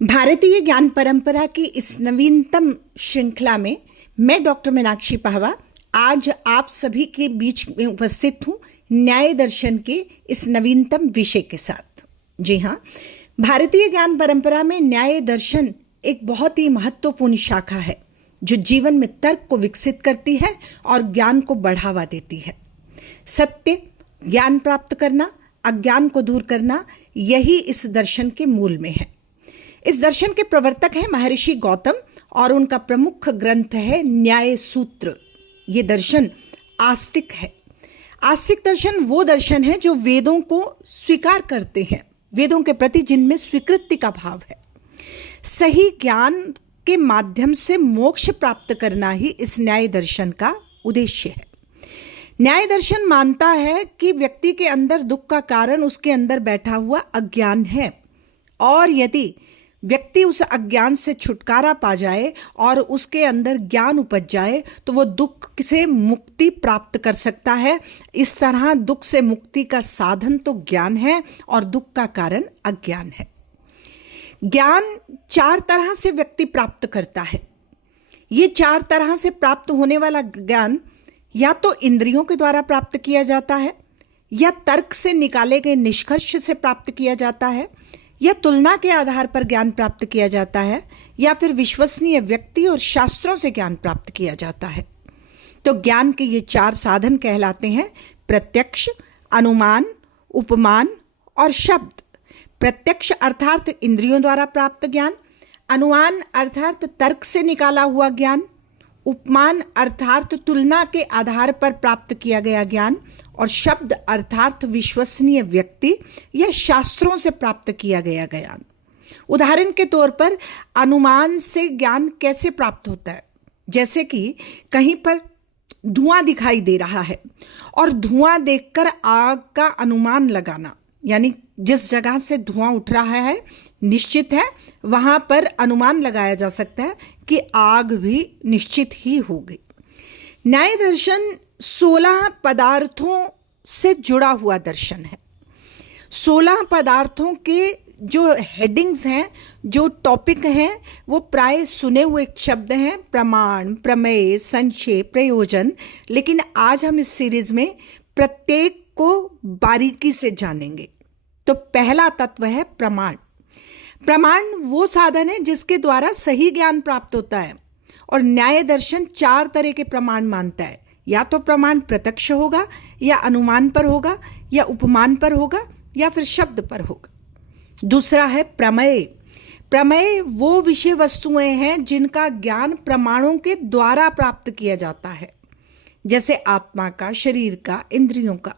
भारतीय ज्ञान परंपरा की इस नवीनतम श्रृंखला में मैं डॉक्टर मीनाक्षी पाहवा आज आप सभी के बीच में उपस्थित हूँ न्याय दर्शन के इस नवीनतम विषय के साथ। जी हाँ, भारतीय ज्ञान परंपरा में न्याय दर्शन एक बहुत ही महत्वपूर्ण शाखा है जो जीवन में तर्क को विकसित करती है और ज्ञान को बढ़ावा देती है। सत्य, ज्ञान प्राप्त करना, अज्ञान को दूर करना, यही इस दर्शन के मूल में है। इस दर्शन के प्रवर्तक हैं महर्षि गौतम और उनका प्रमुख ग्रंथ है न्याय सूत्र। ये दर्शन आस्तिक है। आस्तिक दर्शन वो दर्शन है जो वेदों को स्वीकार करते हैं, वेदों के प्रति जिनमें स्वीकृति का भाव है। सही ज्ञान के माध्यम से मोक्ष प्राप्त करना ही इस न्याय दर्शन का उद्देश्य है। न्याय दर्शन मानता है कि व्यक्ति के अंदर दुख का कारण उसके अंदर बैठा हुआ अज्ञान है और यदि व्यक्ति उस अज्ञान से छुटकारा पा जाए और उसके अंदर ज्ञान उपज जाए तो वो दुख से मुक्ति प्राप्त कर सकता है। इस तरह दुख से मुक्ति का साधन तो ज्ञान है और दुख का कारण अज्ञान है। ज्ञान 4 तरह से व्यक्ति प्राप्त करता है। ये 4 तरह से प्राप्त होने वाला ज्ञान या तो इंद्रियों के द्वारा प्राप्त किया जाता है, या तर्क से निकाले गए निष्कर्ष से प्राप्त किया जाता है, या तुलना के आधार पर ज्ञान प्राप्त किया जाता है, या फिर विश्वसनीय व्यक्ति और शास्त्रों से ज्ञान प्राप्त किया जाता है। तो ज्ञान के ये 4 साधन कहलाते हैं प्रत्यक्ष, अनुमान, उपमान और शब्द। प्रत्यक्ष अर्थात इंद्रियों द्वारा प्राप्त ज्ञान, अनुमान अर्थात तर्क से निकाला हुआ ज्ञान, उपमान अर्थात तुलना के आधार पर प्राप्त किया गया ज्ञान, और शब्द अर्थात विश्वसनीय व्यक्ति या शास्त्रों से प्राप्त किया गया ज्ञान। उदाहरण के तौर पर अनुमान से ज्ञान कैसे प्राप्त होता है? जैसे कि कहीं पर धुआं दिखाई दे रहा है और धुआं देखकर आग का अनुमान लगाना, यानी जिस जगह से धुआं उठ रहा है निश्चित है वहां पर अनुमान लगाया जा सकता है कि आग भी निश्चित ही होगी। न्याय दर्शन 16 पदार्थों से जुड़ा हुआ दर्शन है। 16 पदार्थों के जो हेडिंग्स हैं, जो टॉपिक हैं, वो प्राय सुने हुए शब्द हैं, प्रमाण, प्रमेय, संशय, प्रयोजन। लेकिन आज हम इस सीरीज में प्रत्येक को बारीकी से जानेंगे। तो पहला तत्व है प्रमाण। प्रमाण वो साधन है जिसके द्वारा सही ज्ञान प्राप्त होता है और न्याय दर्शन 4 तरह के प्रमाण मानता है। या तो प्रमाण प्रत्यक्ष होगा, या अनुमान पर होगा, या उपमान पर होगा, या फिर शब्द पर होगा। दूसरा है प्रमेय। प्रमेय वो विषय वस्तुएं हैं जिनका ज्ञान प्रमाणों के द्वारा प्राप्त किया जाता है, जैसे आत्मा का, शरीर का, इंद्रियों का।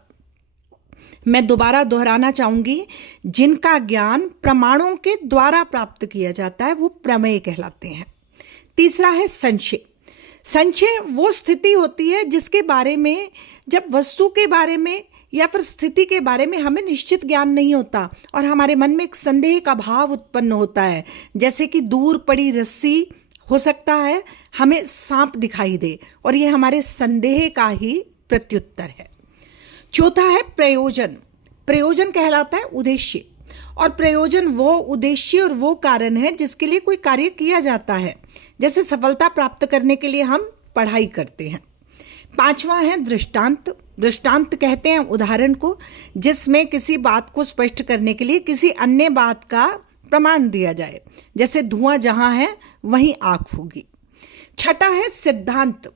मैं दोबारा दोहराना चाहूंगी, जिनका ज्ञान प्रमाणों के द्वारा प्राप्त किया जाता है वो प्रमेय कहलाते हैं। तीसरा है संशय। संशय वो स्थिति होती है जिसके बारे में, जब वस्तु के बारे में या फिर स्थिति के बारे में हमें निश्चित ज्ञान नहीं होता और हमारे मन में एक संदेह का भाव उत्पन्न होता है। जैसे कि दूर पड़ी रस्सी, हो सकता है हमें सांप दिखाई दे और ये हमारे संदेह का ही प्रत्युत्तर है। चौथा है प्रयोजन। प्रयोजन कहलाता है उद्देश्य, और प्रयोजन वो उद्देश्य और वो कारण है जिसके लिए कोई कार्य किया जाता है। जैसे सफलता प्राप्त करने के लिए हम पढ़ाई करते हैं। 5वां है दृष्टांत। दृष्टांत कहते हैं उदाहरण को, जिसमें किसी बात को स्पष्ट करने के लिए किसी अन्य बात का प्रमाण दिया जाए। जैसे धुआं जहां है वहीं आग होगी। छठा है सिद्धांत।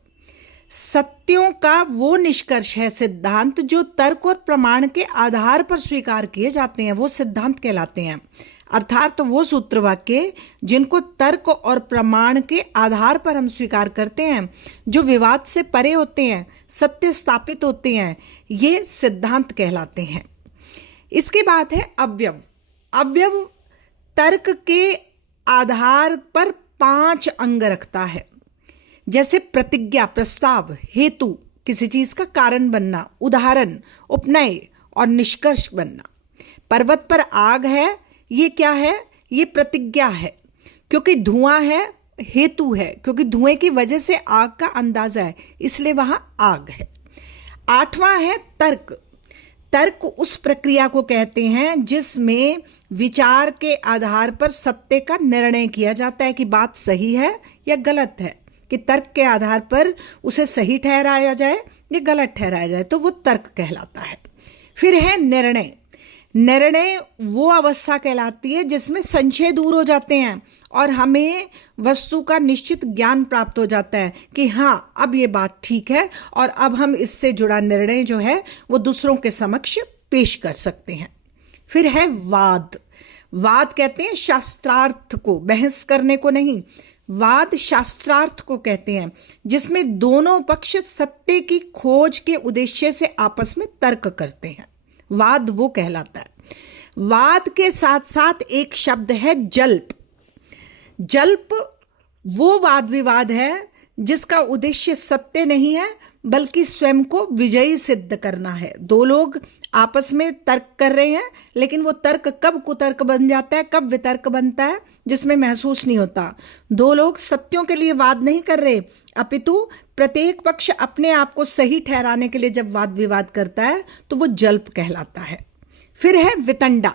सत्यों का वो निष्कर्ष है सिद्धांत जो तर्क और प्रमाण के आधार पर स्वीकार किए जाते हैं, वो सिद्धांत कहलाते हैं। अर्थात वो सूत्र वाक्य जिनको तर्क और प्रमाण के आधार पर हम स्वीकार करते हैं, जो विवाद से परे होते हैं, सत्य स्थापित होते हैं, ये सिद्धांत कहलाते हैं। इसके बाद है अवयव। अवयव तर्क के आधार पर 5 अंग रखता है, जैसे प्रतिज्ञा, प्रस्ताव, हेतु, किसी चीज का कारण बनना, उदाहरण, उपनय और निष्कर्ष बनना। पर्वत पर आग है, ये क्या है? ये प्रतिज्ञा है, क्योंकि धुआं है, हेतु है, क्योंकि धुएं की वजह से आग का अंदाजा है, इसलिए वहां आग है। 8वां है तर्क। तर्क उस प्रक्रिया को कहते हैं जिसमें विचार के आधार पर सत्य का निर्णय किया जाता है कि बात सही है या गलत है, कि तर्क के आधार पर उसे सही ठहराया जाए या गलत ठहराया जाए, तो वो तर्क कहलाता है। फिर है निर्णय। निर्णय वो अवस्था कहलाती है जिसमें संशय दूर हो जाते हैं और हमें वस्तु का निश्चित ज्ञान प्राप्त हो जाता है कि हाँ, अब ये बात ठीक है और अब हम इससे जुड़ा निर्णय जो है वो दूसरों के समक्ष पेश कर सकते हैं। फिर है वाद। वाद कहते हैं शास्त्रार्थ को, बहस करने को नहीं। वाद शास्त्रार्थ को कहते हैं जिसमें दोनों पक्ष सत्य की खोज के उद्देश्य से आपस में तर्क करते हैं, वाद वो कहलाता है। वाद के साथ साथ एक शब्द है जल्प। जल्प वो वाद विवाद है जिसका उद्देश्य सत्य नहीं है बल्कि स्वयं को विजयी सिद्ध करना है। दो लोग आपस में तर्क कर रहे हैं, लेकिन वो तर्क कब कुतर्क बन जाता है, कब वितर्क बनता है, जिसमें महसूस नहीं होता। दो लोग सत्यों के लिए वाद नहीं कर रहे, अपितु प्रत्येक पक्ष अपने आप को सही ठहराने के लिए जब वाद विवाद करता है तो वो जल्प कहलाता है। फिर है वितंडा।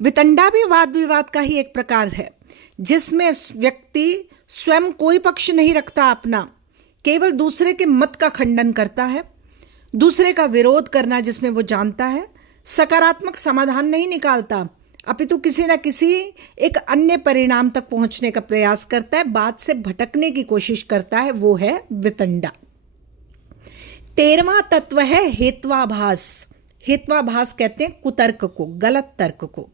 वितंडा भी वाद विवाद का ही एक प्रकार है जिसमें व्यक्ति स्वयं कोई पक्ष नहीं रखता अपना, केवल दूसरे के मत का खंडन करता है, दूसरे का विरोध करना जिसमें वो जानता है, सकारात्मक समाधान नहीं निकालता, अपितु किसी न किसी एक अन्य परिणाम तक पहुंचने का प्रयास करता है, बात से भटकने की कोशिश करता है, वो है वितंडा। 13वां तत्व है हेत्वाभास। हेत्वाभास कहते हैं कुतर्क को, गलत तर्क को,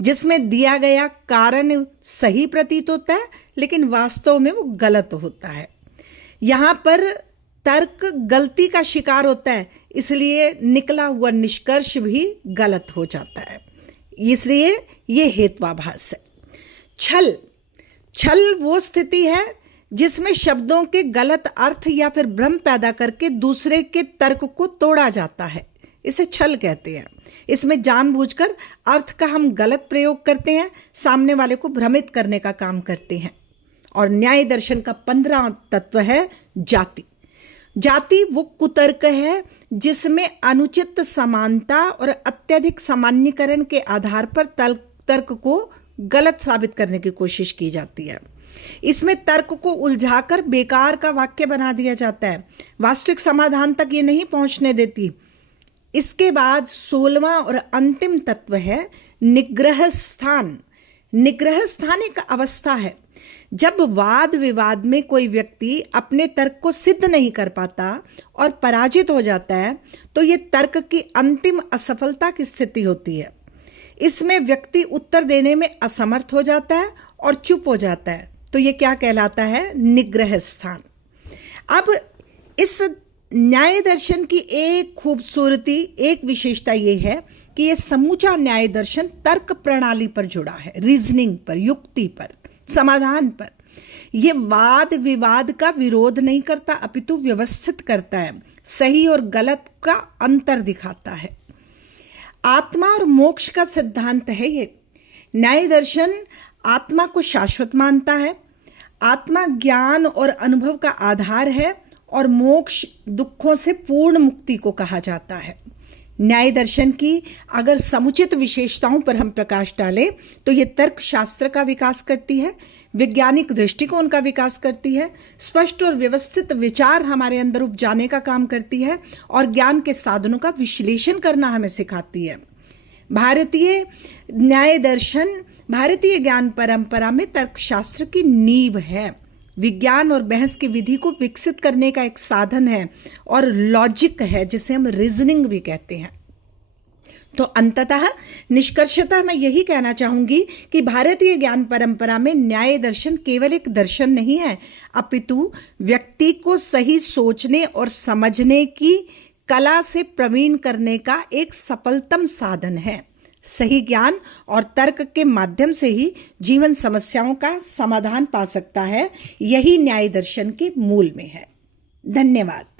जिसमें दिया गया कारण सही प्रतीत होता है लेकिन वास्तव में वो गलत होता है। यहाँ पर तर्क गलती का शिकार होता है, इसलिए निकला हुआ निष्कर्ष भी गलत हो जाता है, इसलिए ये हेत्वाभास है। छल। छल वो स्थिति है जिसमें शब्दों के गलत अर्थ या फिर भ्रम पैदा करके दूसरे के तर्क को तोड़ा जाता है, इसे छल कहते हैं। इसमें जानबूझकर अर्थ का हम गलत प्रयोग करते हैं, सामने वाले को भ्रमित करने का काम करते हैं। और न्याय दर्शन का 15वां तत्व है जाति। जाति वो कुतर्क है जिसमें अनुचित समानता और अत्यधिक सामान्यकरण के आधार पर तर्क को गलत साबित करने की कोशिश की जाती है। इसमें तर्क को उलझाकर बेकार का वाक्य बना दिया जाता है, वास्तविक समाधान तक ये नहीं पहुंचने देती। इसके बाद 16वां और अंतिम तत्व है निग्रह स्थान। निग्रह स्थान एक अवस्था है जब वाद विवाद में कोई व्यक्ति अपने तर्क को सिद्ध नहीं कर पाता और पराजित हो जाता है तो ये तर्क की अंतिम असफलता की स्थिति होती है। इसमें व्यक्ति उत्तर देने में असमर्थ हो जाता है और चुप हो जाता है, तो ये क्या कहलाता है? निग्रह स्थान। अब इस न्याय दर्शन की एक खूबसूरती, एक विशेषता ये है कि ये समूचा न्याय दर्शन तर्क प्रणाली पर जुड़ा है, रीजनिंग पर, युक्ति पर, समाधान पर। ये वाद विवाद का विरोध नहीं करता अपितु व्यवस्थित करता है, सही और गलत का अंतर दिखाता है। आत्मा और मोक्ष का सिद्धांत है ये। न्याय दर्शन आत्मा को शाश्वत मानता है, आत्मा ज्ञान और अनुभव का आधार है और मोक्ष दुखों से पूर्ण मुक्ति को कहा जाता है। न्याय दर्शन की अगर समुचित विशेषताओं पर हम प्रकाश डालें तो ये तर्क शास्त्र का विकास करती है, वैज्ञानिक दृष्टिकोण का विकास करती है, स्पष्ट और व्यवस्थित विचार हमारे अंदर उपजाने का काम करती है और ज्ञान के साधनों का विश्लेषण करना हमें सिखाती है। भारतीय न्याय दर्शन भारतीय ज्ञान परंपरा में तर्कशास्त्र की नींव है, विज्ञान और बहस की विधि को विकसित करने का एक साधन है और लॉजिक है जिसे हम रीजनिंग भी कहते हैं। तो अंततः निष्कर्षतः मैं यही कहना चाहूंगी कि भारतीय ज्ञान परंपरा में न्याय दर्शन केवल एक दर्शन नहीं है, अपितु व्यक्ति को सही सोचने और समझने की कला से प्रवीण करने का एक सफलतम साधन है। सही ज्ञान और तर्क के माध्यम से ही जीवन समस्याओं का समाधान पा सकता है, यही न्याय दर्शन के मूल में है। धन्यवाद।